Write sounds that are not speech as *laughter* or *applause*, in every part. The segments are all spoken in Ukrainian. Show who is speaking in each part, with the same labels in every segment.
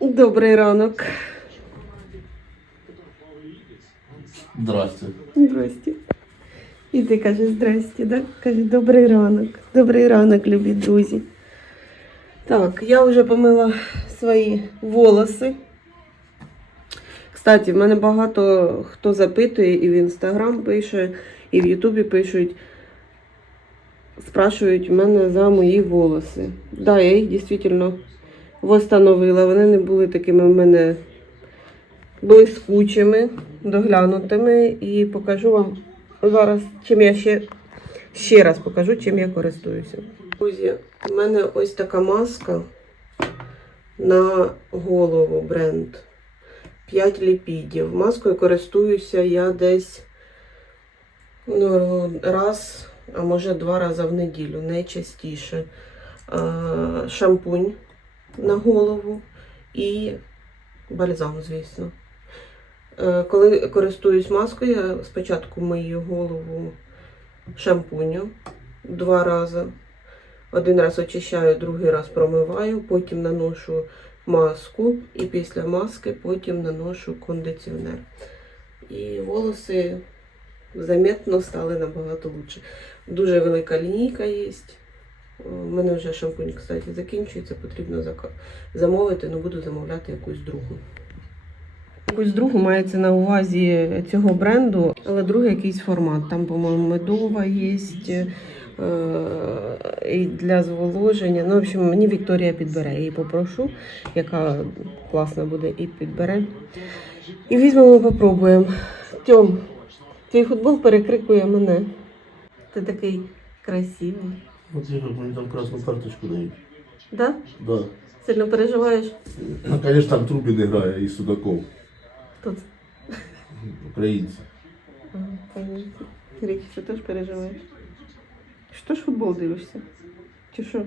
Speaker 1: Добрий ранок.
Speaker 2: Здрасте.
Speaker 1: Здрасте. І ти кажеш здрасте, да? Каже, добрий ранок. Добрий ранок, любі друзі. Так, я вже помила свої волоси. Кстати, в мене багато хто запитує і в інстаграм пише, і в Ютубі пишуть, спрашують мене за мої волоси. Так, да, я їх дійсно восстановила. Вони не були такими в мене блискучими, доглянутими. І покажу вам зараз, чим я ще, ще раз покажу, чим я користуюся. Друзі, у мене ось така маска на голову бренд. 5 ліпідів. Маскою користуюся я десь ну, раз, а може два рази в неділю, найчастіше. Шампунь на голову і бальзам, звісно. Е, Коли користуюсь маскою, я спочатку мию голову шампуню два рази. Один раз очищаю, другий раз промиваю, потім наношу маску і після маски потім наношу кондиціонер. І волоси заметно стали набагато лучше. Дуже велика лінійка є. У мене вже шампунь, кстати, закінчується, потрібно замовити, але буду замовляти якусь другу. Якусь другу мається на увазі цього бренду, але другий якийсь формат. Там, по-моєму, медова є е, і для зволоження. Ну, в общем, мені Вікторія підбере. Я її попрошу, яка класна буде, і підбере. І візьмемо, попробуємо. Тьом, твій футбол перекрикує мене. Ти такий красивий.
Speaker 2: От Ігор, мені там красну карточку дають.
Speaker 1: Да?
Speaker 2: Да.
Speaker 1: Сильно переживаєш?
Speaker 2: Ну, звісно, там Трубін грає і Судаков.
Speaker 1: Хто це?
Speaker 2: Українці.
Speaker 1: Ага, понятно. Річ, ти теж переживаєш? Що ж футбол дивишся? Чи що?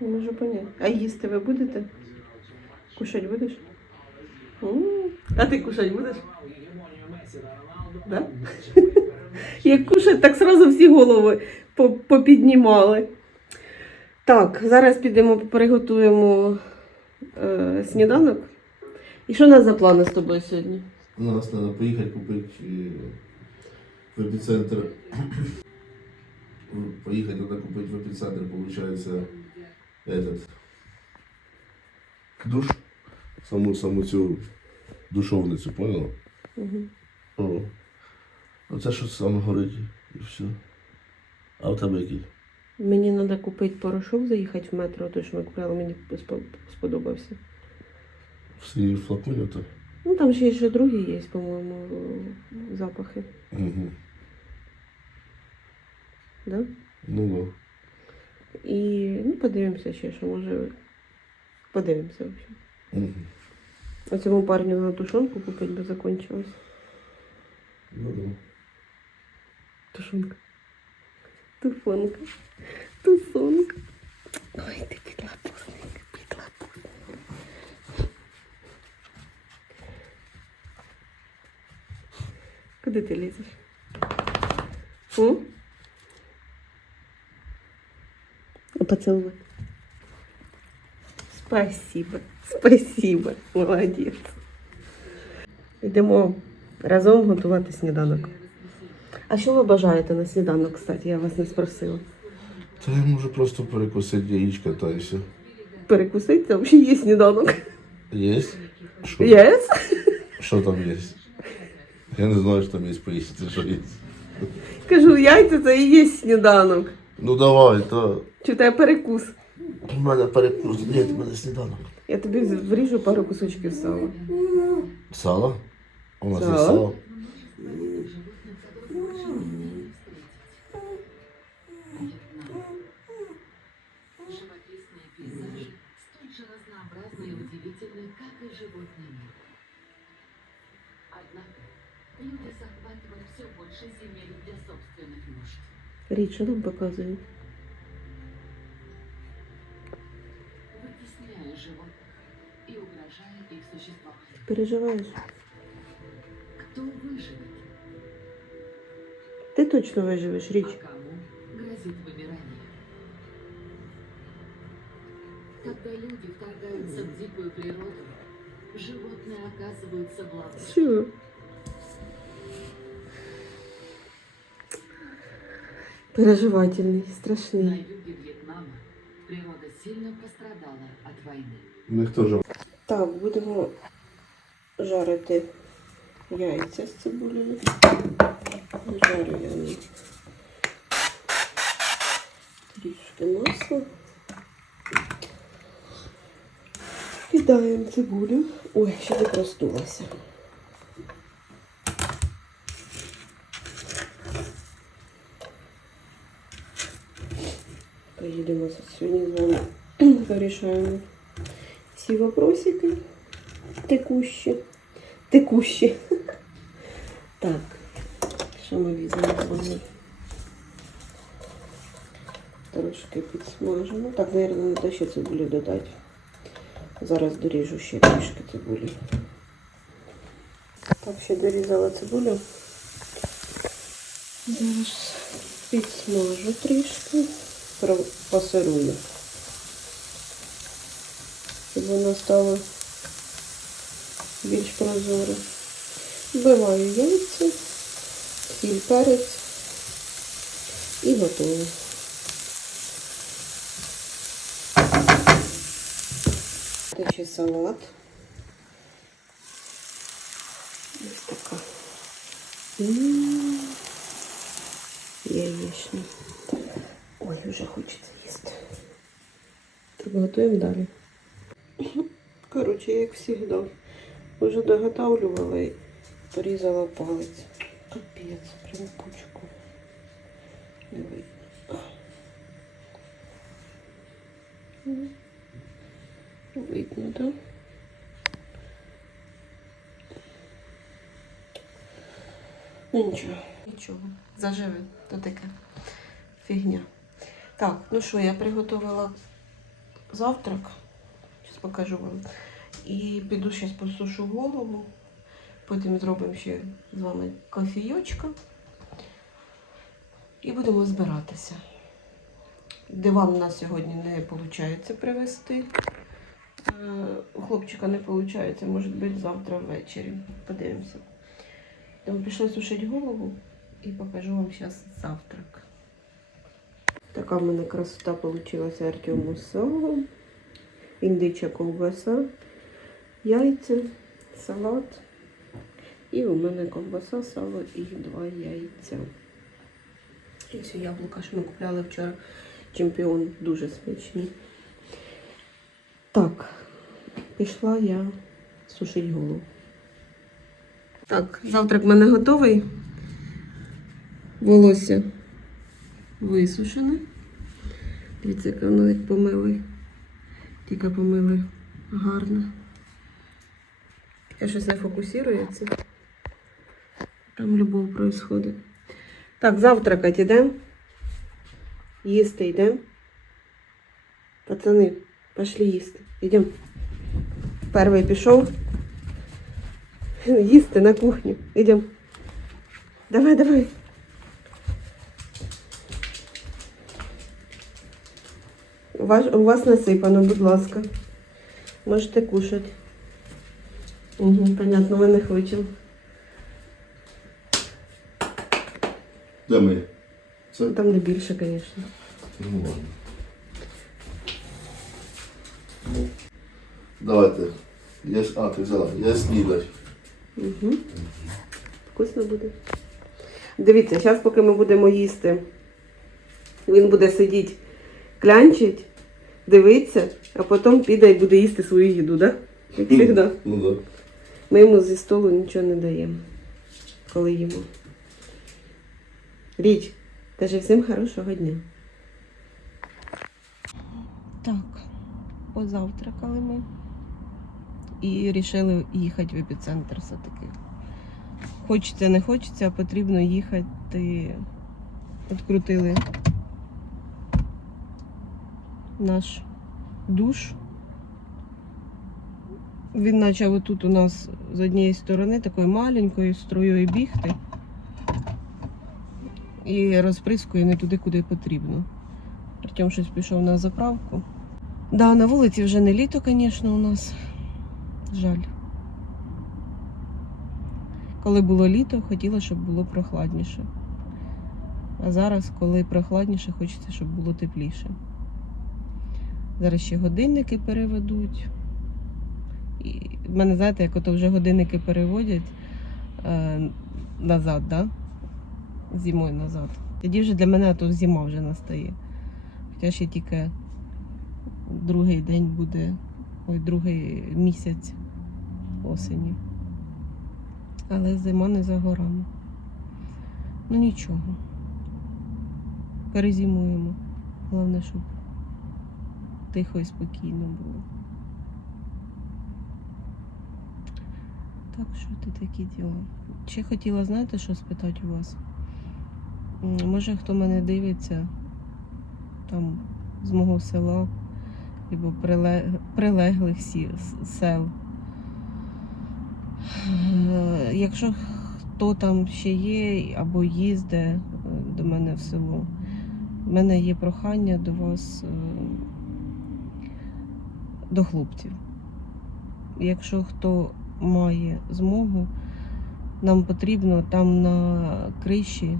Speaker 1: Не можу поняти. А їсти ви будете? Кушать будеш? М, А ти кушать будеш? Да? *laughs* Як кушать, так сразу всі голови попіднімали. Так, зараз підемо приготуємо е, сніданок. І що у нас за плани з тобою сьогодні?
Speaker 2: У нас треба поїхати купити е, в епіцентр. Поїхати треба купити в епіцентр, виходить, этот, душ. Саму, саму цю душовницю, поняла?
Speaker 1: Угу.
Speaker 2: О. Оце що саме горить і все. А в тебе який?
Speaker 1: Мені треба купити порошок, заїхати в метро, той, що ми купили, мені сподобався.
Speaker 2: В синій флаконі то?
Speaker 1: Ну там ще ще другі є, по-моєму, запахи.
Speaker 2: Угу.
Speaker 1: Да?
Speaker 2: Ну да.
Speaker 1: І ну, подивимося ще, що може. Подивимося, в общем.
Speaker 2: Угу.
Speaker 1: А цьому парню на тушонку купити, бо закончилось.
Speaker 2: Ну да.
Speaker 1: Тушонка. Туфонка. Тусонка. Ой, ти підлапусник, підлапусник. Куди ти лізеш? Фу? А поцелуй. Спасибо. Спасибо. Молодець. Йдемо разом готувати сніданок. А що ви бажаєте на сніданок, кстати, я вас не спросила.
Speaker 2: Та я можу просто перекусити яєчка та і все.
Speaker 1: Перекусити, там ще є сніданок.
Speaker 2: Є? Що? Що там є? Я не знаю, що там є поїсти, що є.
Speaker 1: Кажу, яйця це і є сніданок.
Speaker 2: Ну давай, то.
Speaker 1: Чи в тебе перекус?
Speaker 2: У мене перекус, ні, в мене сніданок.
Speaker 1: Я тобі вріжу пару кусочків сала.
Speaker 2: Сало? У нас є
Speaker 1: Сало.
Speaker 2: сало.
Speaker 3: разнообразны и удивительны, как и животный мир. Однако люди захватывают все больше земель для собственных нужд.
Speaker 1: Річ, що нам показують?
Speaker 3: Вытесняя животных и угрожая их существованию.
Speaker 1: Переживаєш?
Speaker 3: Кто выживет,
Speaker 1: Ти точно виживеш, річ.
Speaker 3: а кому грозит вымирание? Когда люди вторгаются в дикую природу, животные оказываются в ловушке.
Speaker 1: Що? Переживательний,
Speaker 3: На
Speaker 1: страшний.
Speaker 3: юге Вьетнама природа сильно пострадала от войны.
Speaker 2: У них теж
Speaker 1: Так, будемо жарити яйця з цибулею. Жарю я на трішки масла. Кидаємо цибулю. Ой, ще не простулася. Поїдемо сьогодні з вами *clears throat* порішаємо всі вопросики текущі. Текущі. *laughs* Так, що ми візьмемо з вами? Трошки підсмажимо. Так, мабуть, треба ще цибулі додати. Зараз доріжу ще трішки цибулі. Так, ще дорізала цибулю. Зараз підсмажу трішки, посирую щоб воно стало більш прозоре. Вбиваю яйця, сіль, перець і готово. Ще салат. Ось така. Яєчня. Ой, вже хочеться їсти. Так, готуємо далі. Коротше, як завжди. Уже доготавлювала і порізала палець. Капець, прям пучку. Не видно. М. Видно. Ну нічого. Нічого. Заживе. То таке. Фігня. Так, ну що, я приготувала завтрак. Зараз покажу вам. І піду зараз посушу голову. Потім зробимо ще з вами кофійочка. І будемо збиратися. Диван у нас сьогодні не виходить привезти. Е, У хлопчика не виходить, може бути завтра ввечері. Подивимося. Тому пішла сушити голову і покажу вам зараз завтрак. Така в мене красота вийшла Артему з салом індича ковбаса, яйця, салат. І у мене ковбаса, сало і два яйця. І ось яблука, що ми купляли вчора. Чемпіон дуже смачні. Так, пішла я сушити голову. Так, завтрак в мене готовий. Волосся висушене. Дивіться, яке воно як помилий. Тільки помили гарно. Я щось не фокусується. Там любов происходить. Так, завтракать ідемо. Їсти йдемо. Пацани, пошли їсти. Йдемо. Перший пішов. Їсти на кухню. Йдемо. Давай, давай. У вас, у вас насипано, будь ласка. Можете кушати. Угу, понятно, ми не хочемо.
Speaker 2: Де ми? Це?
Speaker 1: Там не більше, звісно.
Speaker 2: Ну ладно. Давайте. Є... А, ти взяла. Я снідать.
Speaker 1: Угу. Вкусно буде. Дивіться, зараз, поки ми будемо їсти, він буде сидіти, клянчить, дивитися, а потім піде і буде їсти свою їду, так? Да? Як завжди.
Speaker 2: Ну да.
Speaker 1: Ми йому зі столу нічого не даємо, коли їмо. Річ, каже всім хорошого дня. Так, позавтракали ми і вирішили їхати в епіцентр все-таки. Хочеться, не хочеться, а потрібно їхати. Відкрутили наш душ. Він почав отут у нас з однієї сторони такою маленькою струєю бігти і розприскує не туди, куди потрібно. Артем щось пішов на заправку. Да, на вулиці вже не літо, звісно, у нас. Жаль. Коли було літо, хотіла, щоб було прохладніше. А зараз, коли прохладніше, хочеться, щоб було тепліше. Зараз ще годинники переведуть. І в мене, знаєте, як ото вже годинники переводять е, назад, да? Зимою назад. Тоді вже для мене то зима вже настає. Хоча ще тільки другий день буде, ой, другий місяць осені. Але зима не за горами. Ну нічого. Перезимуємо. Головне, щоб тихо і спокійно було. Так що ти такі діла. Ще хотіла, знаєте, що спитати у вас? Може, хто мене дивиться там з мого села, або прилеглих сі- сел. Е, Якщо хто там ще є або їздить е, до мене в село, в мене є прохання до вас, е, до хлопців. Якщо хто має змогу, нам потрібно там на криші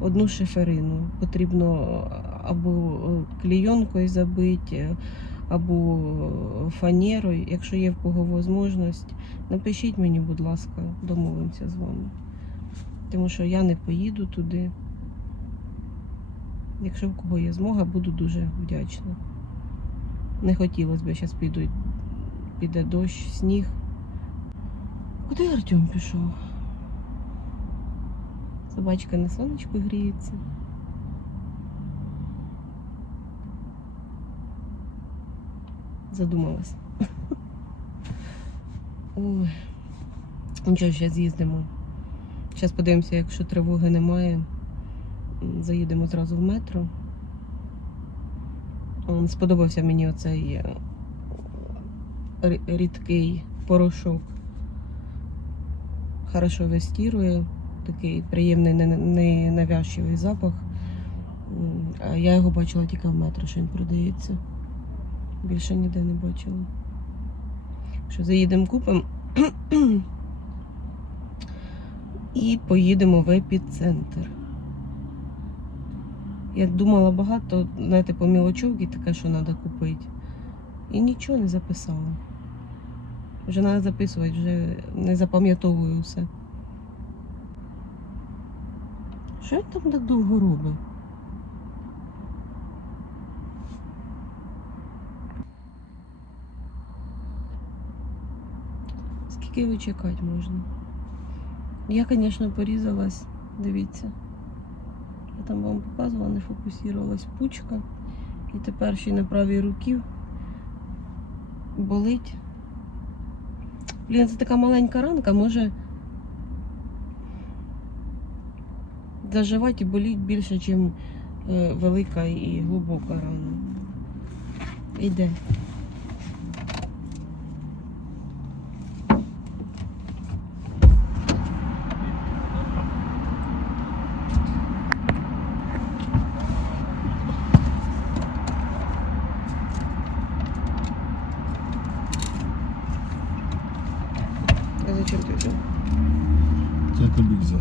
Speaker 1: одну шиферину. Потрібно або клійонкою забити, або фанерою, якщо є в кого можливість. Напишіть мені, будь ласка, домовимося з вами. Тому що я не поїду туди. Якщо в кого є змога, буду дуже вдячна. Не хотілося б, зараз підуть, піде дощ, сніг. Куди Артем пішов? Собачка на сонечку гріється. Задумалась. Ой. Нічого, зараз з'їздимо. Зараз подивимося, якщо тривоги немає. Заїдемо зразу в метро. Сподобався мені оцей е, рідкий порошок. Хорошо вестірує, такий приємний, не- ненавязчивий запах. Я його бачила тільки в метро, що він продається. Більше ніде не бачила. Що заїдемо купимо *clears throat* і поїдемо в епіцентр. Я думала багато, знаєте, по мілочовки таке, що треба купити. І нічого не записала. Вже треба записувати, вже не запам'ятовую все. Що він там так довго робить? Його чекати можна? Я, звісно, порізалась, дивіться. Я там вам показувала, не фокусувалась пучка. І тепер ще й на правій руці болить. Блін, це така маленька ранка, може заживати і боліть більше, ніж е, велика і глибока рана. Іде. А зачем ти взяв?
Speaker 2: Це тобі взяв,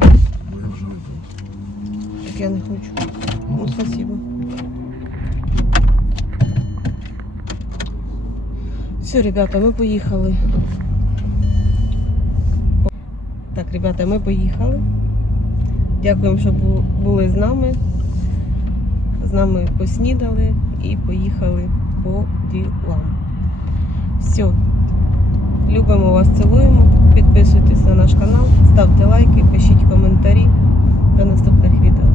Speaker 2: бо я вже випив.
Speaker 1: Так я не хочу. Ну, спасибо. Все, ребята, ми поїхали. Так, ребята, ми поїхали. Дякуємо, що були з нами. З нами поснідали і поїхали по ділам. Все. Любимо вас, цілуємо. Підписуйтесь на наш канал, ставте лайки, пишіть коментарі. До наступних відео.